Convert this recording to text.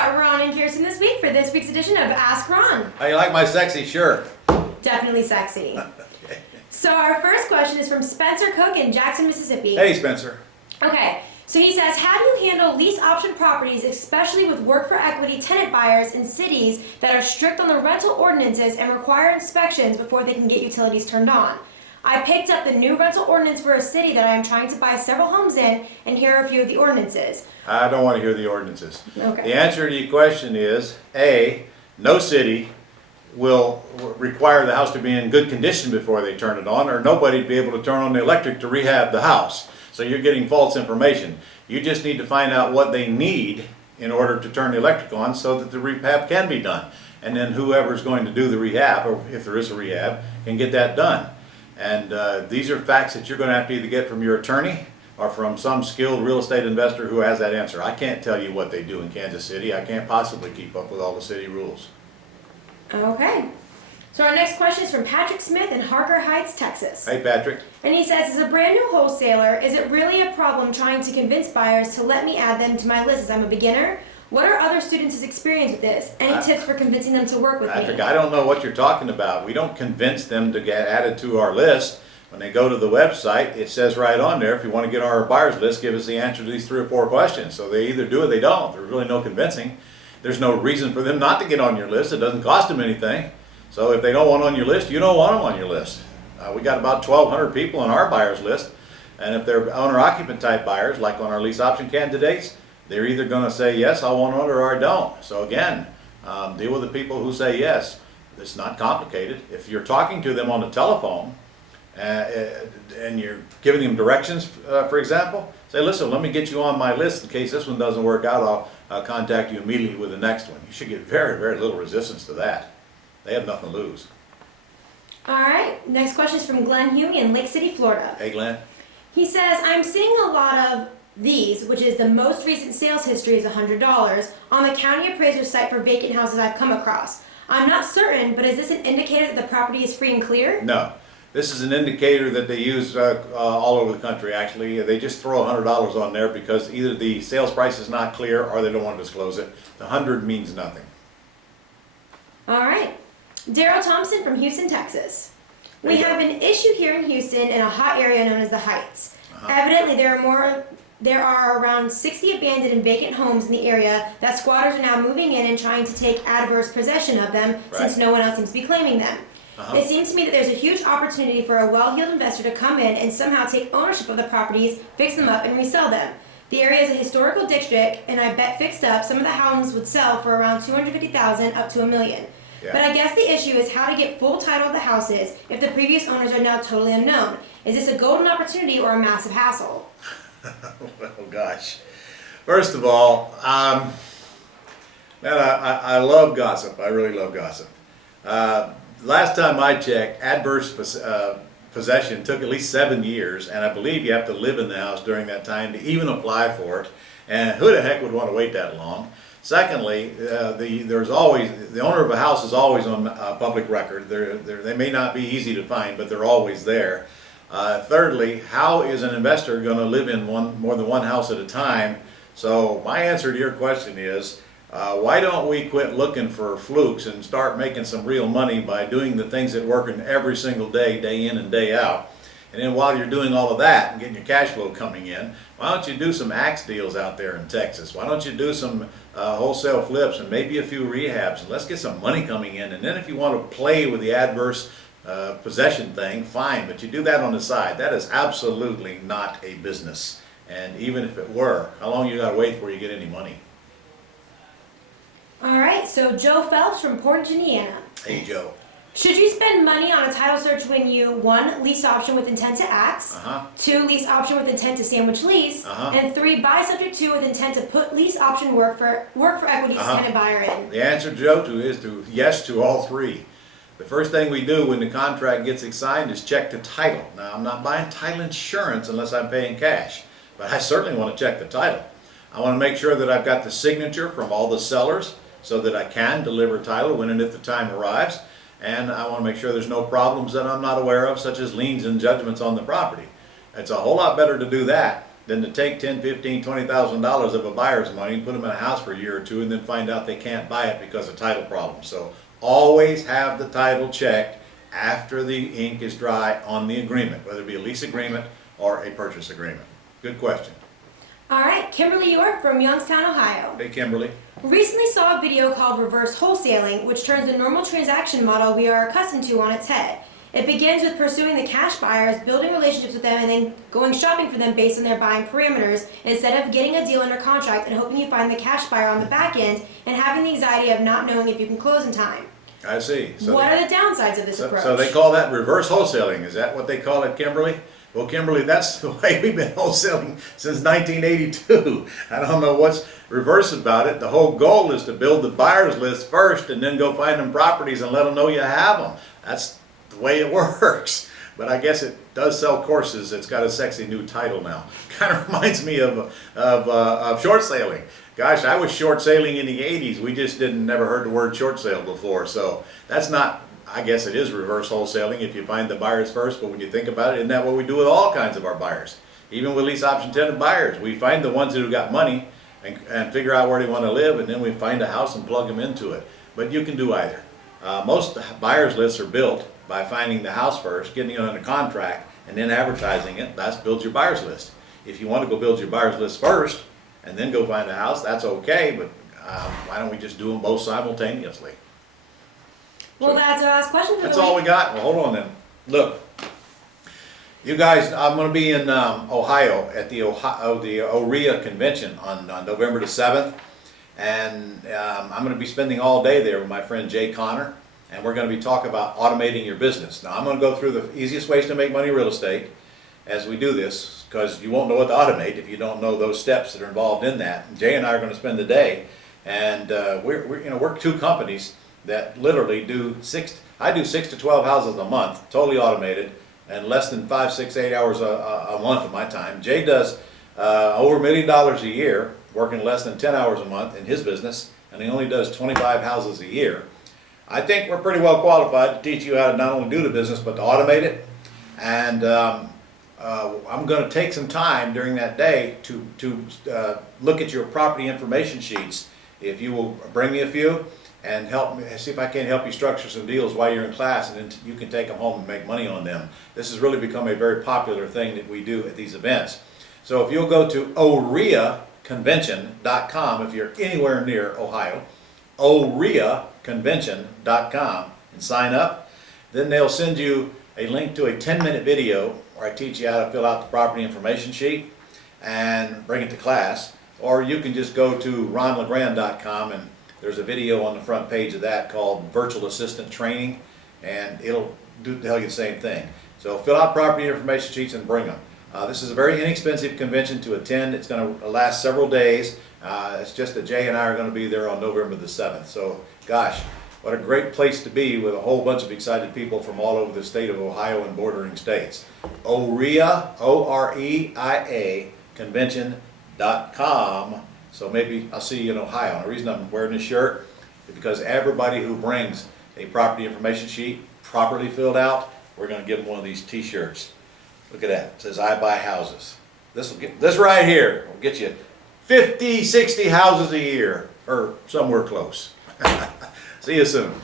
got Ron and Kirsten this week for this week's edition of Ask Ron. How you like my sexy shirt? Definitely sexy. Okay. So our first question is from Spencer Cook in Jackson, Mississippi. Hey, Spencer. Okay, so he says, how do you handle lease option properties, especially with work for equity tenant buyers in cities that are strict on the rental ordinances and require inspections before they can get utilities turned on? I picked up the new rental ordinance for a city that I am trying to buy several homes in, and here are a few of the ordinances. I don't want to hear the ordinances. Okay. The answer to your question is, A, no city will require the house to be in good condition before they turn it on, or nobody would be able to turn on the electric to rehab the house. So you're getting false information. You just need to find out what they need in order to turn the electric on so that the rehab can be done. And then whoever's going to do the rehab, or if there is a rehab, can get that done. And these are facts that you're going to have to either get from your attorney or from some skilled real estate investor who has that answer. I can't tell you what they do in Kansas City. I can't possibly keep up with all the city rules. Okay. So our next question is from Patrick Smith in Harker Heights, Texas. Hey, Patrick. And he says, as a brand new wholesaler, is it really a problem trying to convince buyers to let me add them to my list as I'm a beginner? What are other students' experience with this? Any tips for convincing them to work with Patrick, me? I don't know what you're talking about. We don't convince them to get added to our list. When they go to the website, it says right on there, if you want to get on our buyers list, give us the answer to these 3 or 4 questions. So they either do or they don't. There's really no convincing. There's no reason for them not to get on your list. It doesn't cost them anything. So if they don't want on your list, you don't want them on your list. We got about 1,200 people on our buyers list. And if they're owner-occupant type buyers, like on our lease option candidates, they're either going to say, yes, I want on it, or I don't. So again, deal with the people who say yes. It's not complicated. If you're talking to them on the telephone and you're giving them directions, for example, say, listen, let me get you on my list in case this one doesn't work out. I'll contact you immediately with the next one. You should get very, very little resistance to that. They have nothing to lose. All right. Next question is from Glenn Huey in Lake City, Florida. Hey, Glenn. He says, I'm seeing a lot of these, which is the most recent sales history is $100, on the county appraiser site for vacant houses I've come across. I'm not certain, but is this an indicator that the property is free and clear? No. This is an indicator that they use all over the country, actually. They just throw $100 on there because either the sales price is not clear or they don't want to disclose it. The 100 means nothing. All right. Daryl Thompson from Houston, Texas. We have an issue here in Houston in a hot area known as the Heights. Evidently, there are around 60 abandoned and vacant homes in the area that squatters are now moving in and trying to take adverse possession of them since no one else seems to be claiming them. It seems to me that there's a huge opportunity for a well-heeled investor to come in and somehow take ownership of the properties, fix them up, and resell them. The area is a historical district, and I bet fixed up, some of the homes would sell for around $250,000 up to $1 million. Yeah. But I guess the issue is how to get full title of the houses if the previous owners are now totally unknown. Is this a golden opportunity or a massive hassle? Well, gosh. First of all, man, I love gossip. I really love gossip. Last time I checked, adverse possession took at least 7 years, and I believe you have to live in the house during that time to even apply for it. And who the heck would want to wait that long? Secondly, the owner of a house is always on public record. They may not be easy to find, but they're always there. Thirdly, how is an investor going to live in more than one house at a time? So my answer to your question is, why don't we quit looking for flukes and start making some real money by doing the things that work in every single day, day in and day out? And then while you're doing all of that and getting your cash flow coming in, why don't you do some axe deals out there in Texas? Why don't you do some wholesale flips and maybe a few rehabs, and let's get some money coming in. And then if you want to play with the adverse possession thing, fine, but you do that on the side. That is absolutely not a business. And even if it were, how long you got to wait before you get any money? All right, so Joe Phelps from Portage, Indiana. Hey, Joe. Should you spend money on a title search when you 1. Lease option with intent to axe, 2. Lease option with intent to sandwich lease, and 3. Buy subject to with intent to put lease option work for equity tenant buyer in? The answer, Joe, is yes to all 3. The first thing we do when the contract gets signed is check the title. Now, I'm not buying title insurance unless I'm paying cash, but I certainly want to check the title. I want to make sure that I've got the signature from all the sellers so that I can deliver title when and if the time arrives. And I want to make sure there's no problems that I'm not aware of, such as liens and judgments on the property. It's a whole lot better to do that than to take $10, $15, $20,000 of a buyer's money and put them in a house for a year or two and then find out they can't buy it because of title problems. So always have the title checked after the ink is dry on the agreement, whether it be a lease agreement or a purchase agreement. Good question. All right, Kimberly York from Youngstown, Ohio. Hey, Kimberly. Recently saw a video called reverse wholesaling, which turns the normal transaction model we are accustomed to on its head. It begins with pursuing the cash buyers, building relationships with them, and then going shopping for them based on their buying parameters, instead of getting a deal under contract and hoping you find the cash buyer on the back end and having the anxiety of not knowing if you can close in time. I see. So what are the downsides of this approach? So they call that reverse wholesaling. Is that what they call it, Kimberly? Well, Kimberly, that's the way we've been wholesaling since 1982. I don't know what's reverse about it. The whole goal is to build the buyer's list first and then go find them properties and let them know you have them. That's the way it works. But I guess it does sell courses. It's got a sexy new title now. Kind of reminds me of short sailing. Gosh, I was short sailing in the 80s. We just never heard the word short sale before. So that's not, I guess it is reverse wholesaling if you find the buyers first. But when you think about it, isn't that what we do with all kinds of our buyers? Even with lease option tenant buyers, we find the ones who got money and figure out where they want to live, and then we find a house and plug them into it. But you can do either. Most buyers lists are built by finding the house first, getting it under contract, and then advertising it. That's builds your buyer's list. If you want to go build your buyer's list first and then go find a house, that's okay, but why don't we just do them both simultaneously? Well, that's our last question for the week. That's all we got. Well, hold on then. Look, you guys, I'm going to be in Ohio at the OREA convention on November the 7th, and I'm going to be spending all day there with my friend Jay Connor, and we're going to be talking about automating your business. Now, I'm going to go through the easiest ways to make money in real estate as we do this, because you won't know what to automate if you don't know those steps that are involved in that. And Jay and I are going to spend the day, and we're two companies that literally I do 6 to 12 houses a month, totally automated, and less than 5, 6, 8 hours a month of my time. Jay does over $1 million a year, working less than 10 hours a month in his business, and he only does 25 houses a year. I think we're pretty well qualified to teach you how to not only do the business, but to automate it. And I'm going to take some time during that day to look at your property information sheets. If you will bring me a few and help me, see if I can help you structure some deals while you're in class, and then you can take them home and make money on them. This has really become a very popular thing that we do at these events. So if you'll go to oreaconvention.com if you're anywhere near Ohio, oreaconvention.com, and sign up, then they'll send you a link to a 10-minute video where I teach you how to fill out the property information sheet and bring it to class. Or you can just go to ronlegrand.com, and there's a video on the front page of that called Virtual Assistant Training, and it'll tell you the same thing. So fill out property information sheets and bring them. This is a very inexpensive convention to attend. It's going to last several days. It's just that Jay and I are going to be there on November the 7th. So, gosh, what a great place to be with a whole bunch of excited people from all over the state of Ohio and bordering states. OREA, O-R-E-I-A, convention.com. So maybe I'll see you in Ohio. And the reason I'm wearing this shirt is because everybody who brings a property information sheet properly filled out, we're going to give them one of these t-shirts. Look at that. It says, I buy houses. This right here will get you 50, 60 houses a year, or somewhere close. See you soon.